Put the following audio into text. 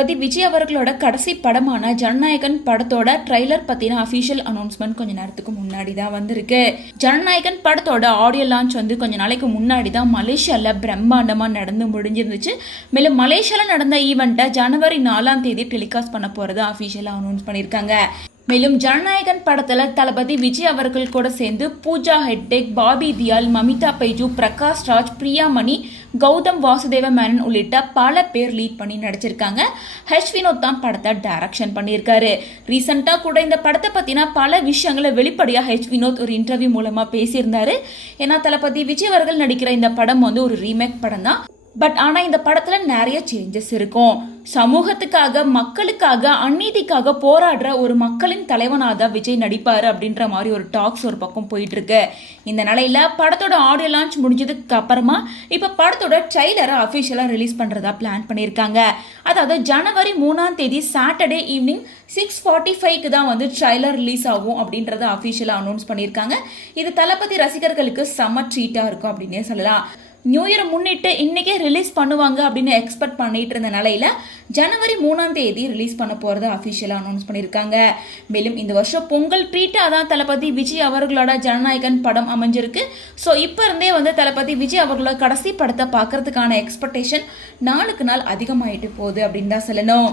தளபதி விஜய் அவர்களோட கடைசி படமான ஜனநாயகன் படத்தோட ட்ரைலர் பத்தின அபிஷியல் அனௌன்ஸ்மெண்ட் கொஞ்ச நேரத்துக்கு முன்னாடி தான் வந்திருக்கு. ஜனநாயகன் படத்தோட ஆடியோ லான்ச் கொஞ்ச நாளைக்கு முன்னாடி தான் மலேசியால பிரம்மாண்டமா நடந்து முடிஞ்சிருந்துச்சு. மேலும் மலேசியால நடந்த ஈவெண்ட்டை ஜனவரி 4ஆம் தேதி டெலிகாஸ்ட் பண்ண போறதா அபிஷியலா அனௌன்ஸ் பண்ணியிருக்காங்க. மேலும் ஜனநாயகன் படத்துல தளபதி விஜய் அவர்கள் கூட சேர்ந்து பூஜா ஹெக்டே, பாபி தியால், மமிதா பைஜு, பிரகாஷ் ராஜ், பிரியாமணி, கௌதம் வாசுதேவ மேனன் உள்ளிட்ட பல பேர் லீட் பண்ணி நடிச்சிருக்காங்க. வினோத் தான் படத்தை டைரக்ஷன் பண்ணியிருக்காரு. ரீசெண்டா கூட இந்த படத்தை பத்தின பல விஷயங்களை வெளிப்படையா வினோத் ஒரு இன்டர்வியூ மூலமா பேசியிருந்தாரு. ஏன்னா தளபதி விஜய் அவர்கள் நடிக்கிற இந்த படம் ஒரு ரீமேக் படம் தான். பட் ஆனால் இந்த படத்தில் நிறைய சேஞ்சஸ் இருக்கும். சமூகத்துக்காக, மக்களுக்காக, அநீதிக்காக போராடுற ஒரு மக்களின் தலைவனாக தான் விஜய் நடிப்பார் அப்படின்ற மாதிரி ஒரு டாக்ஸ் ஒரு பக்கம் போயிட்டு இருக்கு. இந்த நிலையில படத்தோட ஆடியோ லான்ச் முடிஞ்சதுக்கு அப்புறமா இப்போ படத்தோட ட்ரைலரை அஃபிஷியலாக ரிலீஸ் பண்ணுறதா பிளான் பண்ணியிருக்காங்க. அதாவது ஜனவரி 3ஆம் தேதி சாட்டர்டே ஈவினிங் 6:45க்கு தான் ட்ரைலர் ரிலீஸ் ஆகும் அப்படின்றத அஃபிஷியலாக அனௌன்ஸ் பண்ணியிருக்காங்க. இது தளபதி ரசிகர்களுக்கு செம்ம ட்ரீட்டாக இருக்கும் அப்படின்னே சொல்லலாம். நியூ இயர் முன்னிட்டு இன்னைக்கே ரிலீஸ் பண்ணுவாங்க அப்படின்னு எக்ஸ்பெக்ட் பண்ணிட்டு இருந்த நிலையில ஜனவரி 3ஆம் தேதி ரிலீஸ் பண்ண போறதை அஃபிஷியலாக அனௌன்ஸ் பண்ணியிருக்காங்க. மேலும் இந்த வருஷம் பொங்கல் ட்ரீட்டாக தான் தளபதி விஜய் அவர்களோட ஜனநாயகன் படம் அமைஞ்சிருக்கு. ஸோ இப்போ இருந்தே தளபதி விஜய் அவர்களோட கடைசி படத்தை பார்க்கறதுக்கான எக்ஸ்பெக்டேஷன் நாளுக்கு நாள் அதிகமாயிட்டு போகுது அப்படின்னு தான் சொல்லணும்.